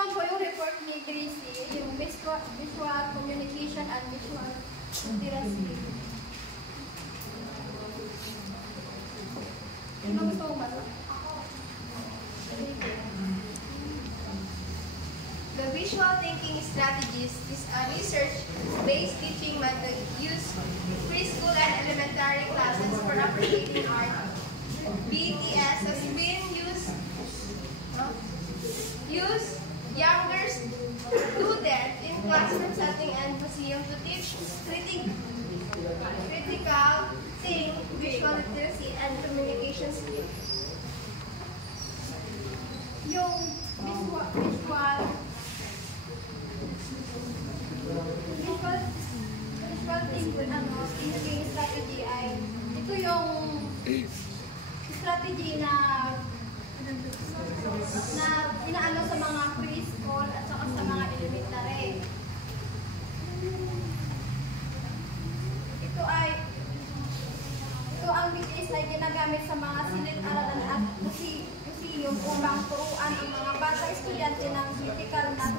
naman po yung report ni Gracie, yung visual communication and visual literacy. Sino gusto mo ba? The visual thinking strategies is a research-based teaching method used in preschool and elementary classes for appreciating art. BTS has been used younger students in classroom setting and museum to teach critical thinking, visual literacy, and communication skills. Yung visual thinking strategy ay ito yung strategy na inaano sa mga preschool at saka sa mga elementary. Ito ang BTS ay ginagamit sa mga silid-aralan at museum upang turuan ang mga bata estudyante ng critical na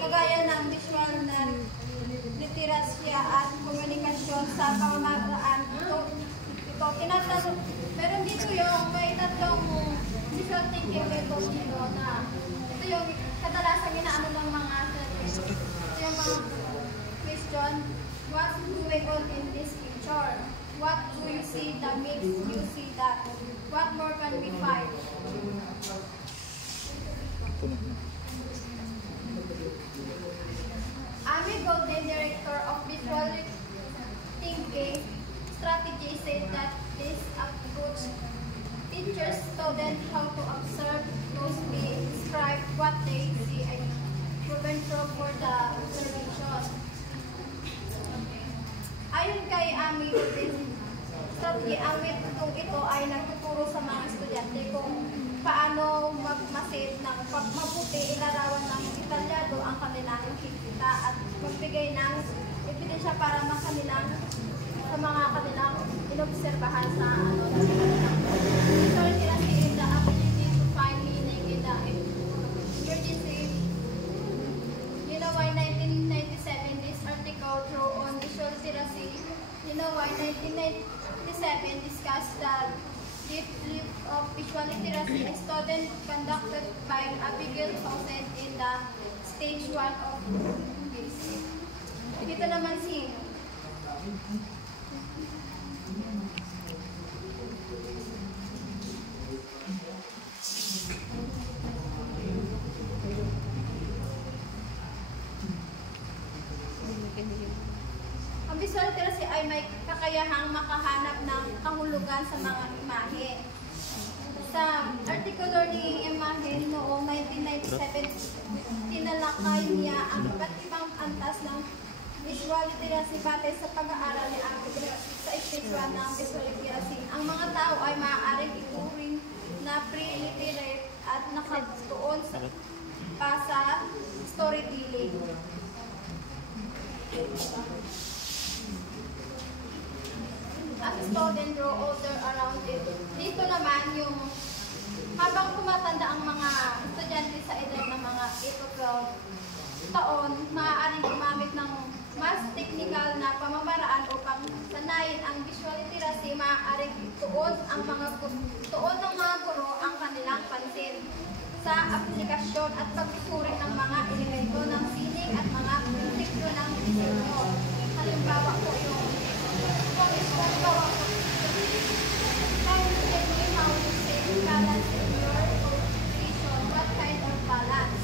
kagaya ng visual na literasya at komunikasyon sa pamamaraan. Ito tinatanong, meron dito yung may tatlong visual thinking method dito na ito yung kadalasan ginaano ng mga ito yung mga question. What's going on in this picture? What do you see that makes you see that? What more can we find? Amy Golden, director of visual thinking strategy, said that this approach teaches students how to observe, closely describe what they see, and proven proof for the observation. Ayon kay Amy Golden strategy, ang metodong ito ay nagtuturo sa mga estudyante kung paano magmasid ng mabuti, ilarawan ng detalyado ang kanilang nakikita at magbigay ng ebidensya para makanilang sa mga kanilang inobserbahan sa literacy in the ability to find meaning in the emergency. You know why 1997 this article drew on visual literacy. You know why 1997 discussed the deep leap of visual literacy, a student conducted by Abigail Fawcett in the stage 1 of this. Dito naman si ang visual literacy ay may kakayahang makahanap ng kahulugan sa mga imahe. Sa artikulo ni Imahe noong 1997, tinalakay niya ang iba't ibang antas ng visual literacy batay sa pag-aaral ni Abigail sa stage 1 ng visual literacy. Ang mga tao ay maaaring ituring na pre-literate at nakatuon pa sa storytelling. As a student grow older around it. Dito naman yung habang tumatanda ang mga estudyante sa edad ng mga 8 to 12 taon, maaaring gumamit ng mas technical na pamamaraan upang sanayin ang visual literacy. Maaaring tuon ng mga guro ang kanilang pansin sa aplikasyon at pagsusuring ng mga elemento ng sining at mga prinsipyo ng disenyo. Halimbawa po yung can you tell me how you say balance in your vision? What kind of balance?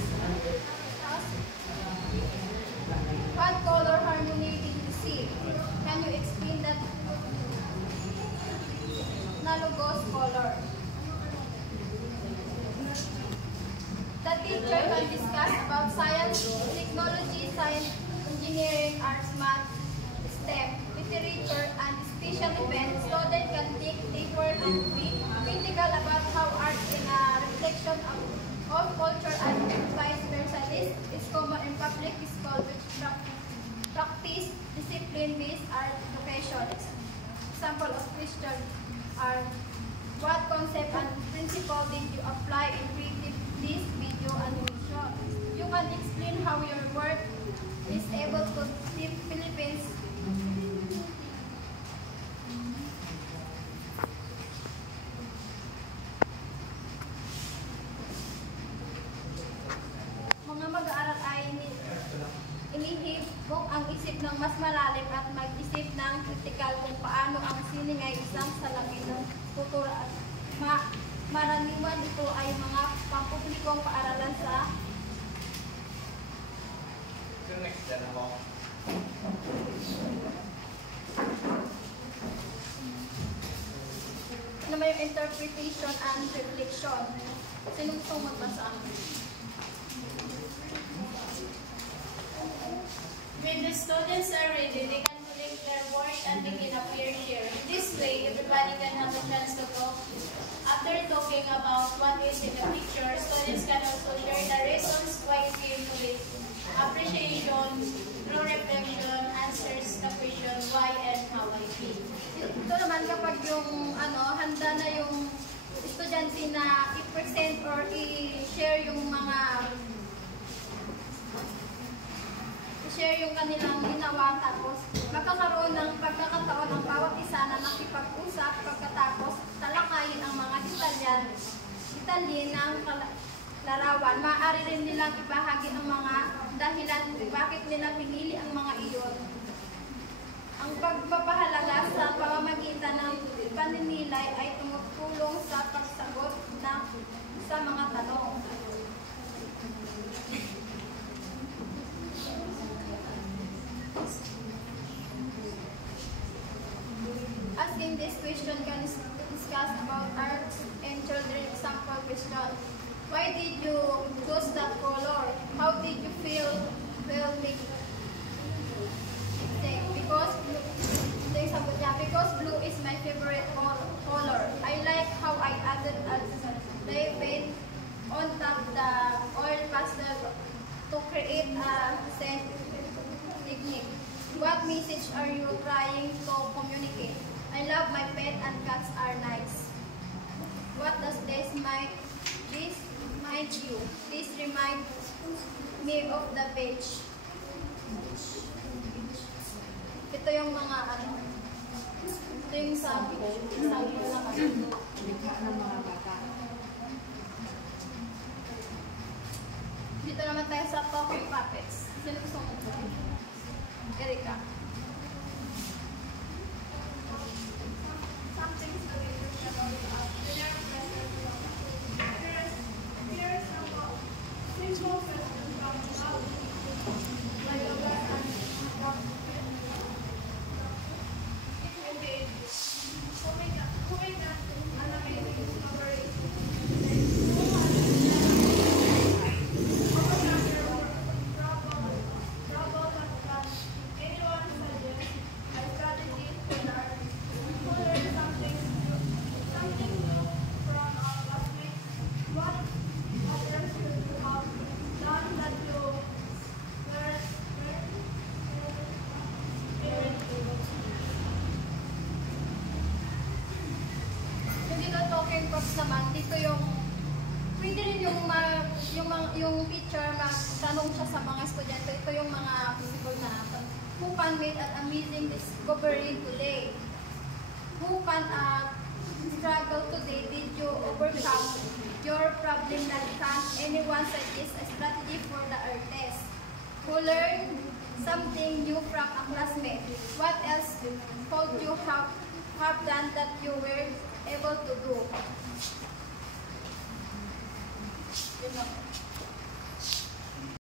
What color harmony did you see? Can you explain that analogous color? The teacher can discuss about science, technology, science, engineering, arts, math, STEM, literature, and special events. Students can dig deeper and be critical about how art is a reflection of culture and vice versa. This is common in public school which practice discipline-based art education. Example of Christian art. What concept and principle did you apply in creative this video animation? can explain how your work is able to keep Philippines mga mag-aaral ay inihibok ang isip ng mas malalim at mag-isip ng kritikal kung paano ang sining ay isang salamin ng kultura at maraniwan ito ay mga pampublikong paaralan sa na may interpretation and reflection. Sinong gusto magbasa? When the students are ready, they can collect their work and begin a peer share. In this way, everybody can have a chance to talk. After talking about what is in the picture, students can also share the reasons why it came to it. Appreciation, through reflection, answers the question why and how I feel. Ito naman kapag yung handa na yung estudyante na i-present or i-share yung yung kanilang ginawa, tapos magkakaroon ng pagkakataon ang bawat isa na makipag-usap pagkatapos talakayin ang mga detalye ng larawan. Maaari rin nilang ibahagi ang mga dahilan kung bakit nila pinili ang mga iyon. Ang pagpapahalaga sa pamamagitan ng paninilay ay tumutulong sa pagsagot sa mga tanong. Asking this question can discuss about art and children. Example question: why did you choose that color? How did you feel well make it? Because blue is my favorite color. I like how I added a dye paint on top the oil pastel to create a scent technique. What message are you trying to communicate? I love my pet and cats are nice. What does this mind you? This reminds me of the beach. Ito yung mga ito yung sa example na kasi. Dito naman tayo sa talking puppets. Sino gusto mo? Erika. Naman dito yung pwede rin yung teacher magtanong siya sa mga estudyante. Ito yung mga possible na who can make an amazing discovery today? Who can struggle today? Did you overcome your problem that can anyone suggest a strategy for the artist? Who learned something new from a classmate? What else could you have done that you were able to do?